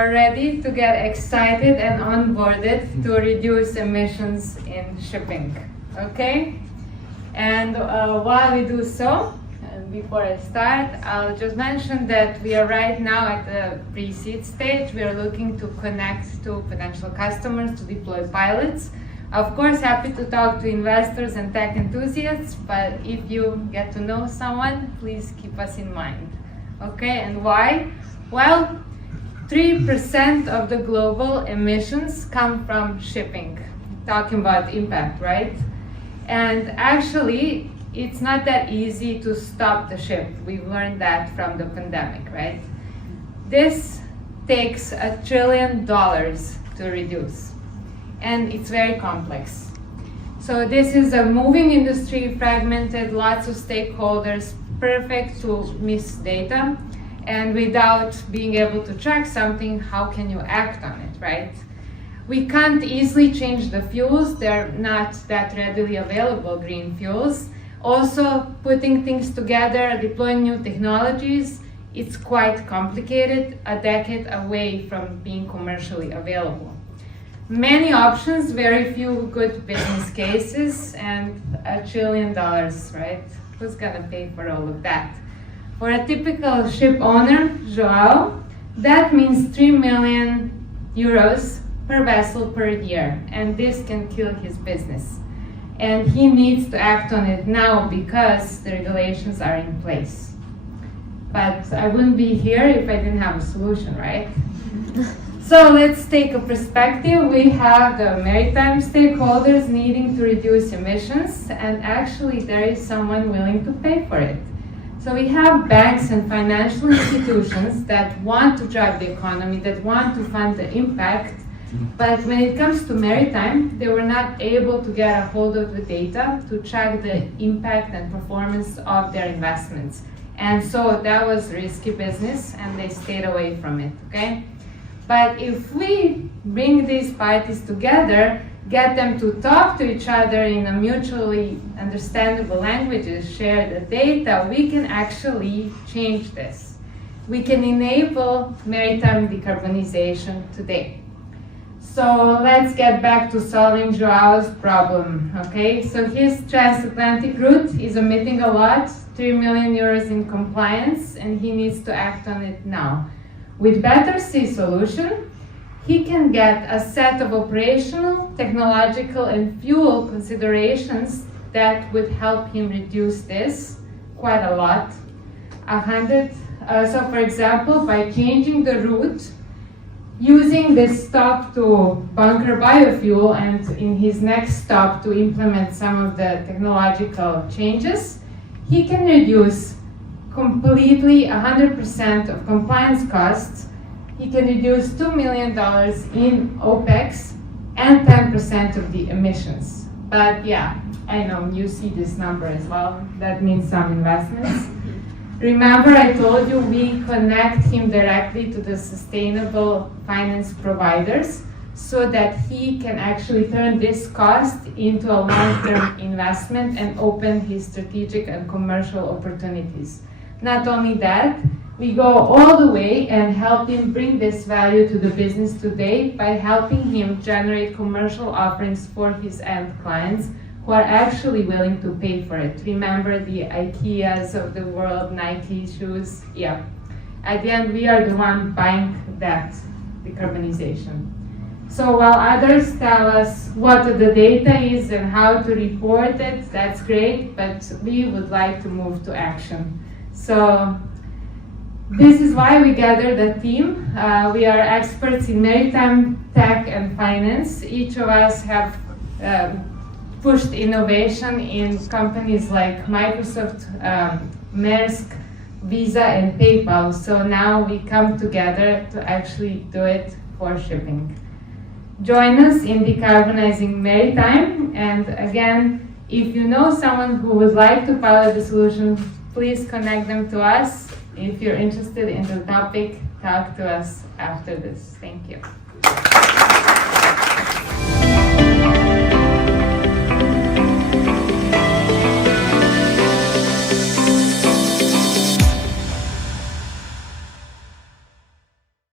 are ready to get excited and onboarded to reduce emissions in shipping. Okay? And while we do so, before I start, I'll just mention that we are right now at the pre-seed stage. We are looking to connect to potential customers to deploy pilots. Of course, happy to talk to investors and tech enthusiasts, but if you get to know someone, please keep us in mind. Okay, and why? Well, 3% of the global emissions come from shipping. Talking about impact, right? And actually, it's not that easy to stop the ship. We've learned that from the pandemic, right? This takes $1 trillion to reduce, and it's very complex. So this is a moving industry, fragmented, lots of stakeholders, perfect to miss data, and without being able to track something, how can you act on it, right? We can't easily change the fuels. They're not that readily available, green fuels. Also, putting things together, deploying new technologies, it's quite complicated, a decade away from being commercially available. Many options, very few good business cases, and $1 trillion, right? Who's gonna pay for all of that? For a typical ship owner, Joao, that means 3 million euros per vessel per year, and this can kill his business. And he needs to act on it now because the regulations are in place. But I wouldn't be here if I didn't have a solution, right? So let's take a perspective. We have the maritime stakeholders needing to reduce emissions, and actually there is someone willing to pay for it. So we have banks and financial institutions that want to drive the economy, that want to fund the impact. But when it comes to maritime, they were not able to get a hold of the data to track the impact and performance of their investments. And so that was risky business, and they stayed away from it, okay? But if we bring these parties together, get them to talk to each other in a mutually understandable languages, share the data, we can actually change this. We can enable maritime decarbonization today. So let's get back to solving Joao's problem, okay? So his transatlantic route is emitting a lot, 3 million euros in compliance, and he needs to act on it now. With BetterSea solution, he can get a set of operational, technological, and fuel considerations that would help him reduce this quite a lot. So for example, by changing the route, using this stop to bunker biofuel, and in his next stop to implement some of the technological changes, he can reduce completely 100% of compliance costs. He can reduce $2 million in OPEX and 10% of the emissions. But yeah, I know you see this number as well. That means some investments. Remember, I told you we connect him directly to the sustainable finance providers so that he can actually turn this cost into a long-term investment and open his strategic and commercial opportunities. Not only that, we go all the way and help him bring this value to the business today by helping him generate commercial offerings for his end clients who are actually willing to pay for it. Remember the IKEAs of the world, Nike shoes? Yeah. At the end, we are the one buying that decarbonization. So while others tell us what the data is and how to report it, that's great, but we would like to move to action. So this is why we gathered a team. We are experts in maritime, tech, and finance. Each of us have pushed innovation in companies like Microsoft, Maersk, Visa, and PayPal. So now we come together to actually do it for shipping. Join us in decarbonizing maritime. And again, if you know someone who would like to pilot the solution, please connect them to us. If you're interested in the topic, talk to us after this. Thank you.